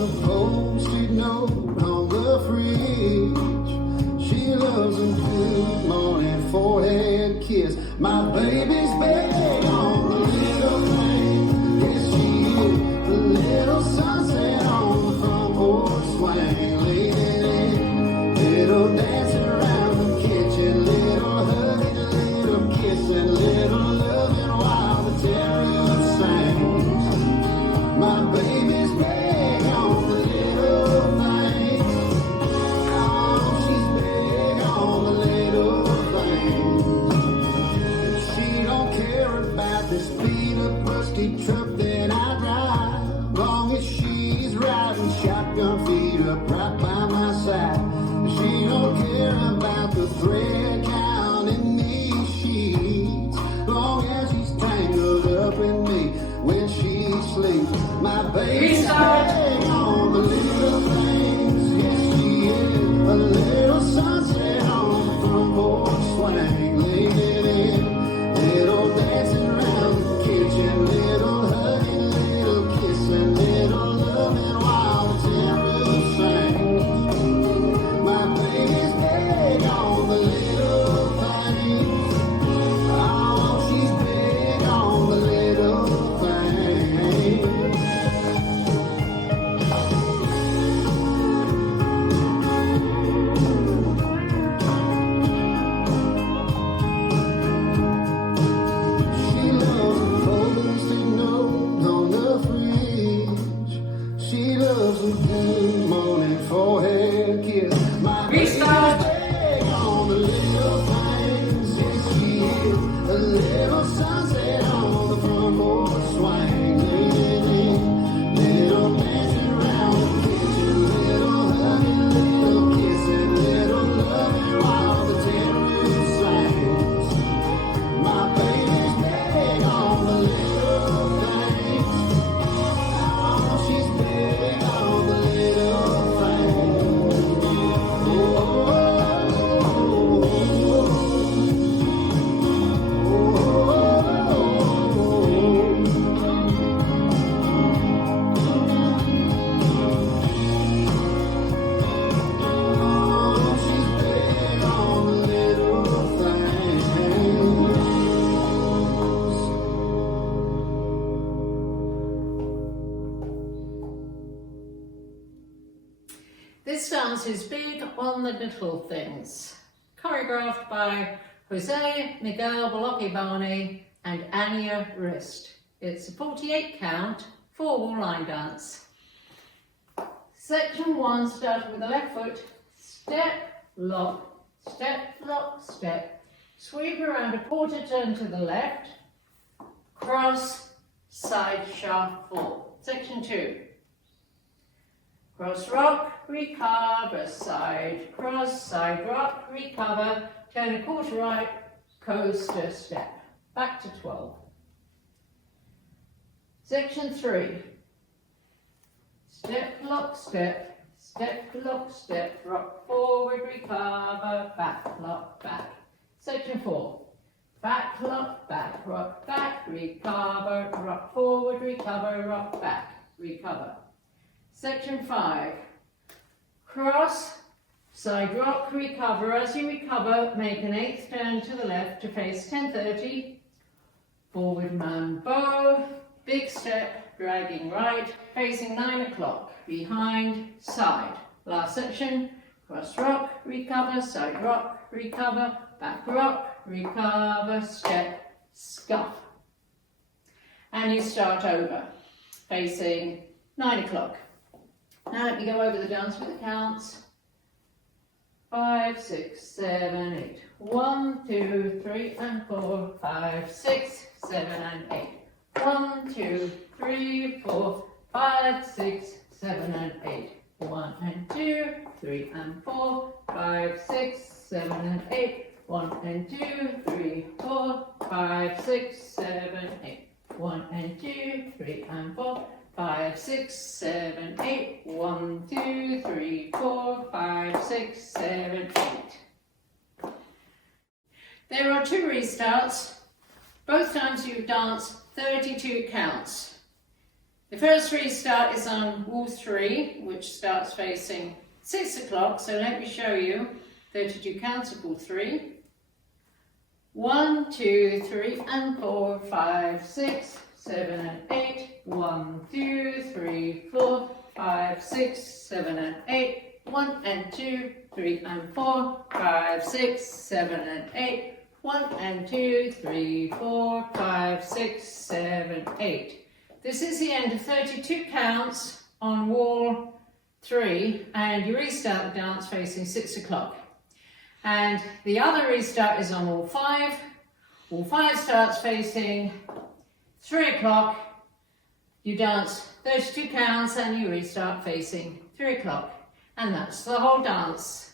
a post-it note on the fridge. She loves a good morning forehead kiss. My baby's big on the little thing. Yes, she is. A little sunset on the front porch swing. Leaning in, little dancing around the kitchen. Little hugging, little kissing, little loving while the terrier sings. My baby's big on the little things. Oh, she's big on the little things. She don't care about this beat-up rusty truck that I drive. Long as she's riding shotgun feet up right by my side. She don't care about the thread count in these sheets. Long as she's tangled up in me when she sleeps. My baby's big on the little things. Yes, she is. A little sunset on the front porch swing. Leaning in, little dancing around the kitchen. Little hugging, little kissing, little loving while the terrier sings. My baby's big on the little things. Oh, she's big on the little things. She loves a post-it note on the fridge. She loves a good morning forehead kiss. My baby's big on the little things. Yes, she is. A little sunset on the front porch swing. Leaning in, little dancing around the kitchen. Little hugging, little kissing, little loving while the terrier sings. My baby's big on the little things. Oh, she's big on the little things. Oh, she's big on the little things. This dance is big on the little things. Choreographed by Jose Miguel Bolocchi-Barney and Anya Rist. It's a 48 count, 4-wall line dance. Section 1 starts with the left foot, step, lock, step. Sweep around a quarter turn to the left, cross, side shuffle. Section 2. Cross rock, recover, side cross, side rock, recover, turn a quarter right, coaster step. Back to 12. Section 3. Step, lock, step, rock forward, recover, back, lock, back. Section 4. Back, lock, back, rock, back, recover, rock forward, recover, rock, back, recover. Section 5. Cross, side rock, recover. As you recover, make an 8th turn to the left to face 10:30. Forward mambo, big step, dragging right, facing 9 o'clock. Behind, side. Last section. Cross rock, recover, side rock, recover, back rock, recover, step, scuff. And you start over, facing 9 o'clock. Now let me go over the dance with the counts. 5, 6, 7, 8. 1, 2, 3 and 4, 5, 6, 7 and 8. 1, 2, 3, 4, 5, 6, 7 and 8. 1 and 2, 3 and 4, 5, 6, 7 and 8. 1 and 2, 3, 4, 5, 6, 7, 8. 1 and 2, 3 and 4, 5, 6, 7, 8. 1, 2, 3, 4, 5, 6, 7, 8. There are 2 restarts. Both times you dance 32 counts. The first restart is on wall 3, which starts facing 6 o'clock. So let me show you 32 countable 3. 1, 2, 3 and 4, 5, 6, 7 and 8. 1, 2, 3, 4, 5, 6, 7 and 8. 1 and 2, 3 and 4, 5, 6, 7 and 8. 1 and 2, 3, 4, 5, 6, 7, 8. This is the end of 32 counts on wall 3, and you restart the dance facing 6 o'clock. And the other restart is on wall 5. Wall 5 starts facing 3 o'clock. You dance 32 counts and you restart facing 3 o'clock. And that's the whole dance.